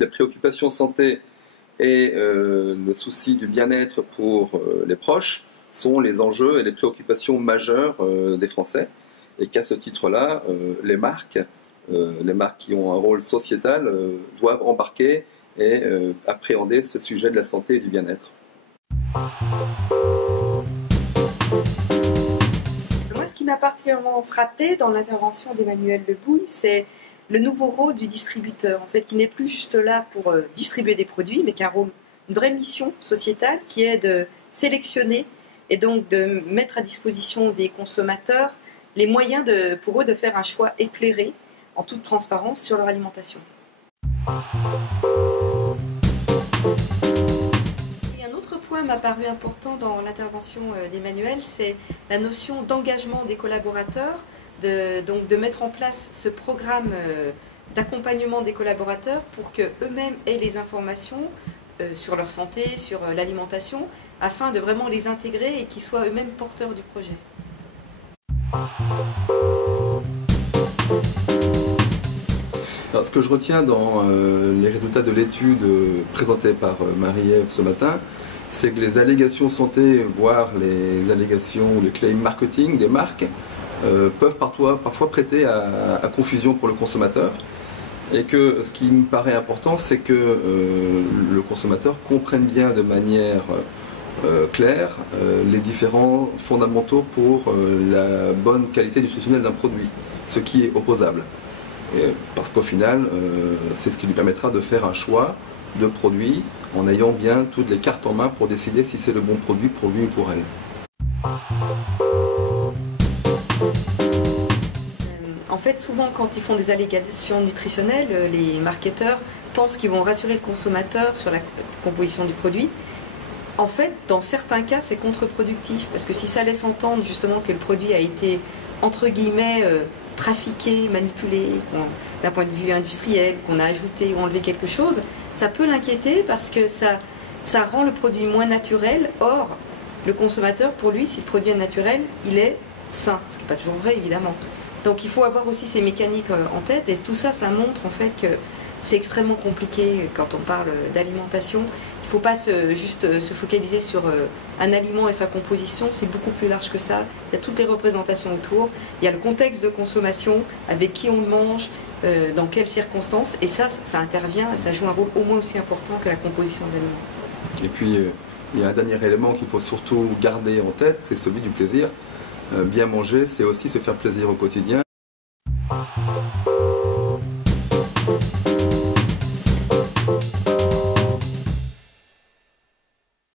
La préoccupation santé et le souci du bien-être pour les proches sont les enjeux et les préoccupations majeures des Français. Et qu'à ce titre-là, les marques qui ont un rôle sociétal doivent embarquer et appréhender ce sujet de la santé et du bien-être. Moi, ce qui m'a particulièrement frappé dans l'intervention d'Emmanuel Lebouille, c'est le nouveau rôle du distributeur, en fait, qui n'est plus juste là pour distribuer des produits, mais qui a une vraie mission sociétale qui est de sélectionner et donc de mettre à disposition des consommateurs les moyens pour eux de faire un choix éclairé, en toute transparence, sur leur alimentation. Et un autre point m'a paru important dans l'intervention d'Emmanuel, c'est la notion d'engagement des collaborateurs, donc de mettre en place ce programme d'accompagnement des collaborateurs pour qu'eux-mêmes aient les informations sur leur santé, sur l'alimentation, afin de vraiment les intégrer et qu'ils soient eux-mêmes porteurs du projet. Alors, ce que je retiens dans les résultats de l'étude présentée par Marie-Ève ce matin, c'est que les allégations santé, voire les allégations, les claims marketing des marques, peuvent parfois prêter à confusion pour le consommateur. Et que ce qui me paraît important, c'est que le consommateur comprenne bien de manière claire les différents fondamentaux pour la bonne qualité nutritionnelle d'un produit, ce qui est opposable. Parce qu'au final, c'est ce qui lui permettra de faire un choix de produit en ayant bien toutes les cartes en main pour décider si c'est le bon produit pour lui ou pour elle. En fait, souvent, quand ils font des allégations nutritionnelles, les marketeurs pensent qu'ils vont rassurer le consommateur sur la composition du produit. En fait, dans certains cas, c'est contre-productif, parce que si ça laisse entendre justement que le produit a été, entre guillemets, trafiqué, manipulé, d'un point de vue industriel, qu'on a ajouté ou enlevé quelque chose, ça peut l'inquiéter parce que ça rend le produit moins naturel. Or, le consommateur, pour lui, si le produit est naturel, il est sain, ce qui n'est pas toujours vrai, évidemment. Donc il faut avoir aussi ces mécaniques en tête, et tout ça, ça montre en fait que c'est extrêmement compliqué quand on parle d'alimentation. Il ne faut pas juste se focaliser sur un aliment et sa composition, c'est beaucoup plus large que ça. Il y a toutes les représentations autour, il y a le contexte de consommation, avec qui on le mange, dans quelles circonstances, et ça intervient, et ça joue un rôle au moins aussi important que la composition de l'aliment. Et puis il y a un dernier élément qu'il faut surtout garder en tête, c'est celui du plaisir. Bien manger, c'est aussi se faire plaisir au quotidien.